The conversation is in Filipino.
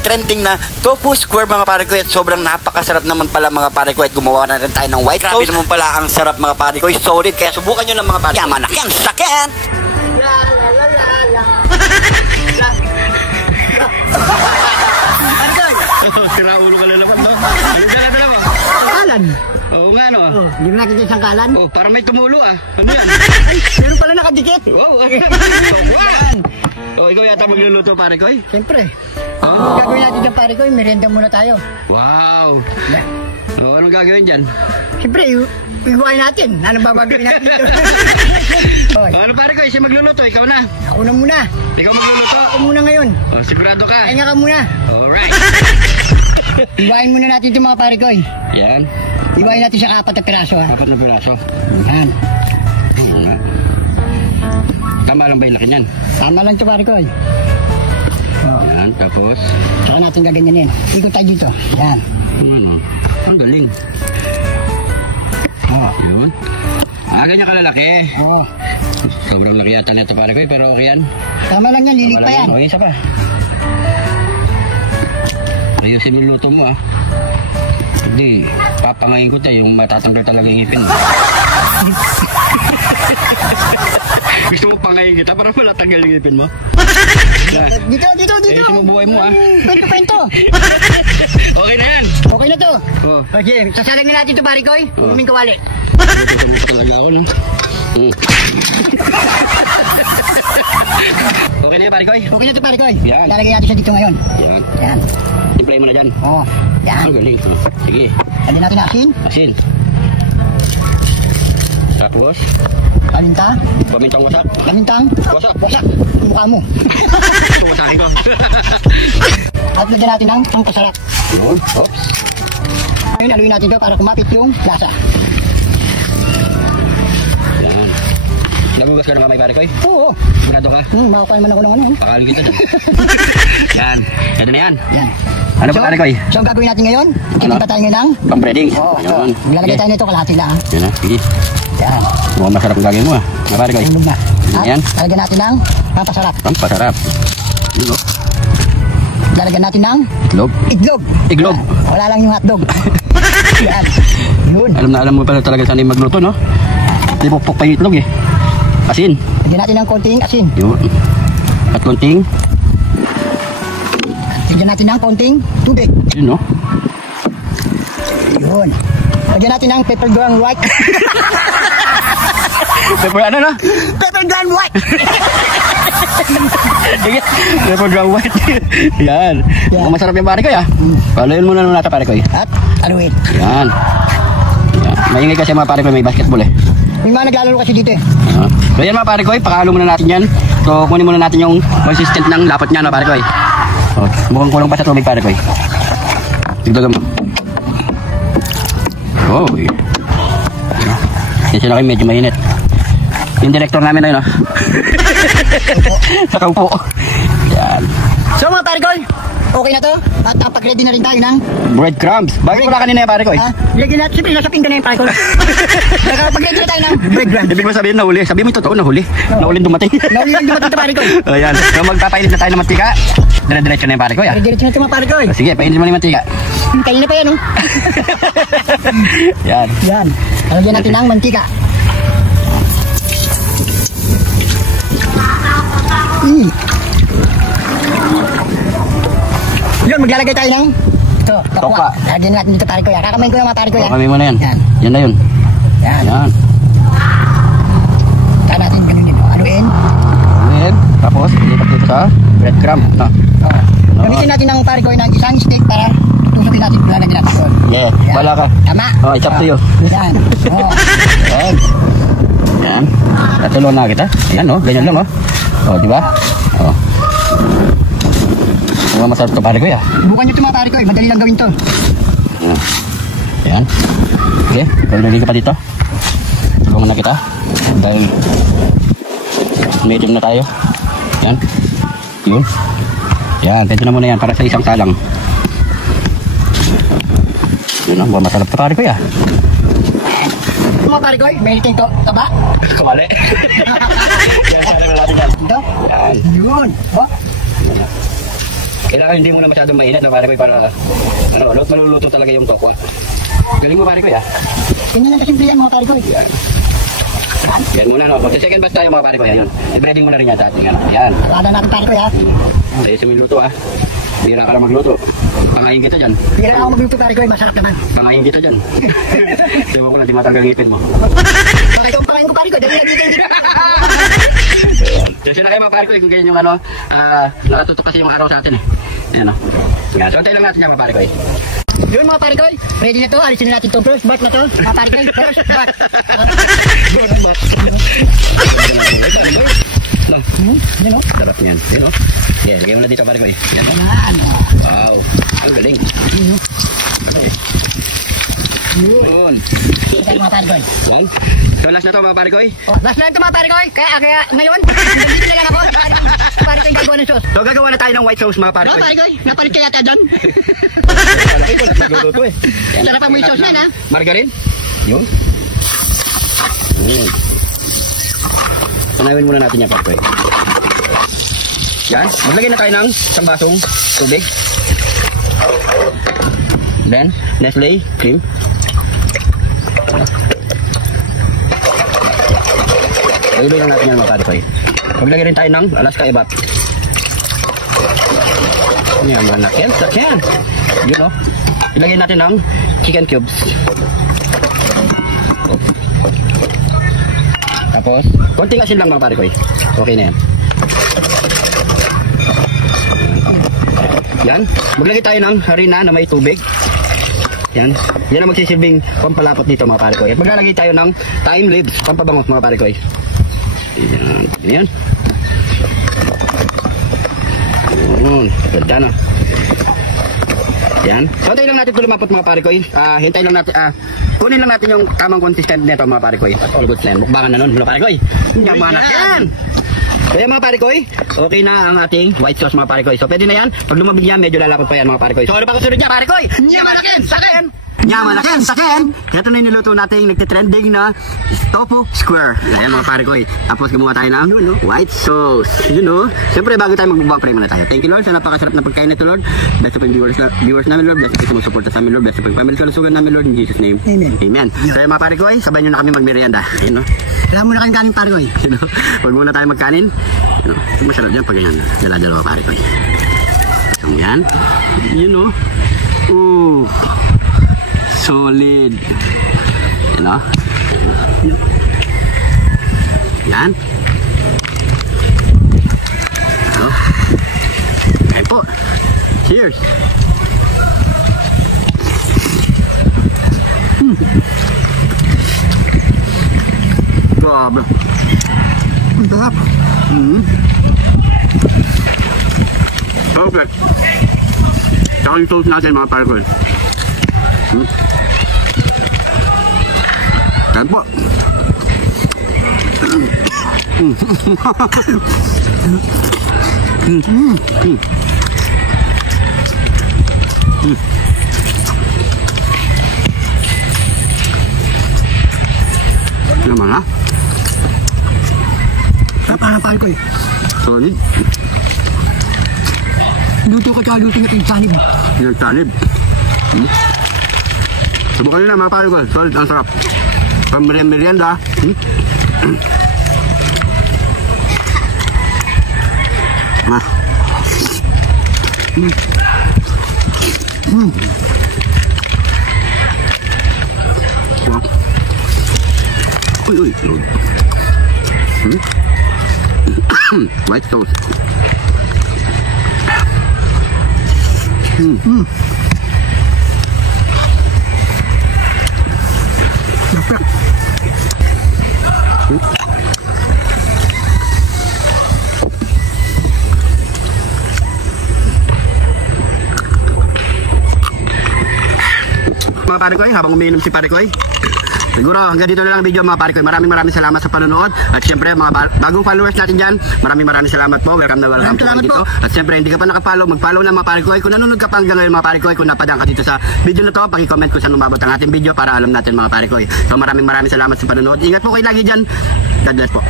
nagtrending na tofu square mga pare ko. At sobrang napakasarap naman pala mga pare ko. At gumawa na rin tayo ng white sauce. Grabe naman pala ang sarap mga pare ko. Solid. Kaya subukan nyo lang mga pare ko. Yaman na yan. Sakyan! La la la la la. Sira ulo ka na naman, no? Ano dala mo? Kalan. Oo nga, no? Hindi mo nakita isang kalan. Parang may tumulo, ah. Ano yan? Ay, meron pala nakadikit. Ikaw yata magluluto, pare ko, eh? Siyempre. Gagawin natin dyan, pare ko. Merienda muna tayo. Wow! Anong gagawin dyan? Siyempre, iwain natin. Anong babagawin natin dito? Ano, pare ko, siya magluluto, ikaw na. Ako na muna. Ikaw magluluto? Ako muna ngayon. Sigurado ka? Ay nga ka muna. Alright. Iwain muna natin ito mga pare ko. Yan. Iwain natin siya 4 na piraso, ha? 4 na piraso. Yan. Tama lang ba yung laki niyan? Tama lang ito pare ko. Yan, tapos? Saka natin gaganyanin. Ikot tayo dito. Yan. Ang galing. Yun. Ganyan kalalaki. Oo. Sobrang laki yata nito pare ko, pero okay yan. Tama lang yan, lilit pa yan. Okay, isa pa. Ayusin mo luto mo, ah. Hindi, papangayin ko tayo yung matatanggal talaga yung ngipin. Gusto mo pangayin kita para wala tanggal yung ngipin mo? Dito. Ayusin mo buhay mo, ah. Kwento. Okay na yan. Okay na to. Okay, sasalang na natin ito pare ko. Uming kawali. Ito mo talaga ako, no? Okay na yun, pare ko. Okay na ito pare ko. Yan. Lalagay natin siya dito ngayon. Yan. Simplay mo na dyan. Oo. Yan. Ang galing. Sige. Lagyan natin asin. Asin. Tapos? Paminta. Pamintang wasak. Pamintang. Wasak. Mukha mo. Wasakin ko. At lagyan natin ng pampasarap. Oops. Ngayon, aluin natin ito para kumapit yung lasa. Yan. Nagugas ka ng kamay, pare ko? Oo. Sigurado ka? Makakuha naman ako ng ano. Pakalin kita dyan. Yan. Ito na yan. Yan. Ano ba, pare ko? So, ang gagawin natin ngayon, ikipa tayo ngayon ng pang-breading. Oo. Yan. Lalagay tayo nito kalahati lang. Yan na. Sige. Yan. Mukhang masarap ang gagawin mo, ah. Mga pare ko? Tulog na. Yan. Lalagyan natin ng pampasarap. Pampasarap. Iglog. Lalagyan natin ng Iglog. Iglog. Wala lang yung hotdog. Yan. Yun. Alam mo pala talaga saan yung magluto, no? Di pupuk pa yung itlog, eh. Asin. Lagyan natin ng konting asin. Yun. At konting. Lagyan natin ng konting tubig. Yun, no? Yun. Lagyan natin ng pepper ground white. Pepper ano, no? Pepper ground white. Sige. Pepper ground white. Yan. Mukhang masarap yung pare ko, ya. Paluin muna nung nata, pare ko, eh. At aluin. Yan. Maingay kasi mga pare ko, may basketball, eh. May mga naglalaro kasi dito, eh. So yan mga pare ko, pakalo muna natin yan. So kunin muna natin yung consistent ng lapot niya, no, pare ko. Mukhang kulang pa sa tubig, pare ko. Tigdagan mo. Oh, yan sila kayo, medyo mainit. Yung director namin na yun, no? Nakaupo. Yan. So mga pare ko, okay na to. At napag-ready na rin tayo ng breadcrumbs. Bakit wala kanina yung pare ko, eh? Lagyan natin, siyempre nasa pinggan na yung pare ko. Nakapag-ready na tayo ng breadcrumbs. Ibig mo sabihin nahuli. Sabihin mo yung totoo, nahuli. Nahuli dumating. Nahuli yung dumating ito, pare ko. Ayan. So magpapainit na tayo ng mantika. Dire-diretso na yung pare ko, ya. Dire-diretso na ito mga pare ko. Sige, painit mo na yung mantika. Kanina pa yan, no? Yan. Yan. Lagyan natin ng mantika. Yun, maglalagay tayo ng ito, tokwa. Lagyan natin dito, pare ko. Kakamayin ko yung mga pare ko. Kakamayin mo na yan. Yan na yun. Yan. Kaya natin ganun yun. Aluin. Tapos, ilipat dito sa breadcrumb. No? Gamitin natin ng pare ko ng isang stick para tutusukin natin. Lalagyan natin doon. Yeah, bala ka. Tama. Oh, it's up to you. Yan. Yan. Yan. Natulungan na kita. Ayan, oh. Ganyan lang, oh. Oh, di ba? Oh. Mga masarap ito, pare ko, ya. Bukan nyo ito mga pare ko, madali lang gawin to. Ayan. Okay, pagdali ka pa dito. Tulungan na kita. Dahil medium na tayo. Yan. Yun. Yan, pwede na muna yan para sa isang salang. Yun ang masarap ito, pare ko, ya. Mga pare ko, may hiting to. Taba? Kumali. Yan, sana natin yan. Ito? Yan. Yun. Oh. Kailangan hindi mo na masyadong mainit na pare ko para maluluto talaga yung tokwa. Galing mo pare ko ya. Tingnan lang kasimple yan mga pare ko. Yan muna no. 40 seconds basta yung mga pare ko yan. I-breading mo na rin yan sa ating ano. Yan. Lada natin pare ko ya. Ayusin mo yung luto ah. Bira ka na magluto. Pangayin kita dyan. Pira ako magluto pare ko, masarap naman. Pangayin kita dyan. Sabi ko lang, di matanggal ngipin mo. Bakit yung pakain ko pare ko, dali lang dito. Kasi na kayo mga pare ko, kung ganyan yung ano, nakatutok kasi yung araw sa atin eh. Ayan o. Yan, so antayin lang natin yan mga pare ko eh. Yun mga pare ko, ready na to, alisin na natin itong first bat na to. Mga pare ko, first bat. Yan o. Sarap niyan. Yan o. Yan, lagay mo na dito pare ko eh. Yan o. Wow. Ang galing. Okay. Yun. Ito mga pare ko. Wow. So last na to mga pare ko eh. Last na ito mga pare ko, kaya ngayon, nandito na lang ako. Pare ko yung gagawa ng sauce. So gagawa na tayo ng white sauce mga pare ko. Pare ko, napalit ka yata dyan. Malaki ko, nagluluto eh. Sarap mo yung sauce na na. Margarine? Yun. Panawin muna natin yan pare ko eh. Yan. Maglagay na tayo ng isang basong tubig. Then, Nestle cream. Ilagay lang natin yan mga pare ko eh. Maglagay rin tayo ng Alaska Ebat. Yan mga nakyan. Yan. Yun o. Ilagay natin ng chicken cubes. Tapos, konting asin lang mga pare ko eh. Okay na yan. Yan. Maglagay tayo ng harina na may tubig. Yan. Yan ang magsisilbing pampalapot dito mga pare ko. At maglalagay tayo ng thyme leaves, pampabango mga pare ko. Yan. Yan. Yun. Ganda na. Yan. So, hintayin lang natin ito lumapot mga pare ko. Hintayin lang natin, kunin lang natin yung tamang consistent nito mga pare ko. All good na yan. Mukbangan na nun mga pare ko. Yamanak yan. Kaya mga pare ko, okay na ang ating white sauce mga pare ko. So pwede na yan. Pag lumabig yan, medyo lalapot pa yan mga pare ko. So ano pa kasunod niya pare ko? Nyamanakin! Sakin! Nyamanakin! Sakin! Ito na yung niluto nating nagtitrending na tofu square. Ayan mga pare ko. Tapos gumawa tayo ng white sauce. You know. Siyempre bago tayo magbubak, pray muna tayo. Thank you Lord sa napakasarap na pagkain nito Lord. Bless sa viewers namin Lord. Bless sa sumusuporta sa amin Lord. Bless sa pagpamilya kalusugan namin Lord. In Jesus name. Amen. Amen. So mga pare ko, sabay nyo na kami magmerienda. You know. Kailangan muna kayong kanin pare ko. You know, huwag muna tayo magkanin. You know, masarap dyan pag yan. Dala-dalawa pare ko. Yan. You know. Ooh. Solid. You know. Yan. So. Okay po. Cheers. Grabe. Ang sarap. Perfect. Tsaka yung sauce natin mga pare ko. Yan po. Naman ha? Sarap ang pare ko. Solid. Luto ko tsaka luto natin sanib. Yung sanib. Subukan nyo na mga pare ko. Solid, ang sarap. Pag merienda. Uy. White sauce. Mga pare ko, habang umiinom si pare ko, siguro hanggang dito na lang video mga pare ko. Maraming salamat sa panonood. At syempre mga bagong followers natin dyan, maraming salamat po. Welcome na welcome po dito. At syempre hindi ka pa nakapollow, mag-follow na mga pare ko. Kung nanonood ka pa hanggang ngayon mga pare ko, kung napadaan ka dito sa video na to, paki-comment kung saan umabot ang ating video para alam natin mga pare ko. So maraming salamat sa panonood. Ingat po kayo lagi dyan. God bless po.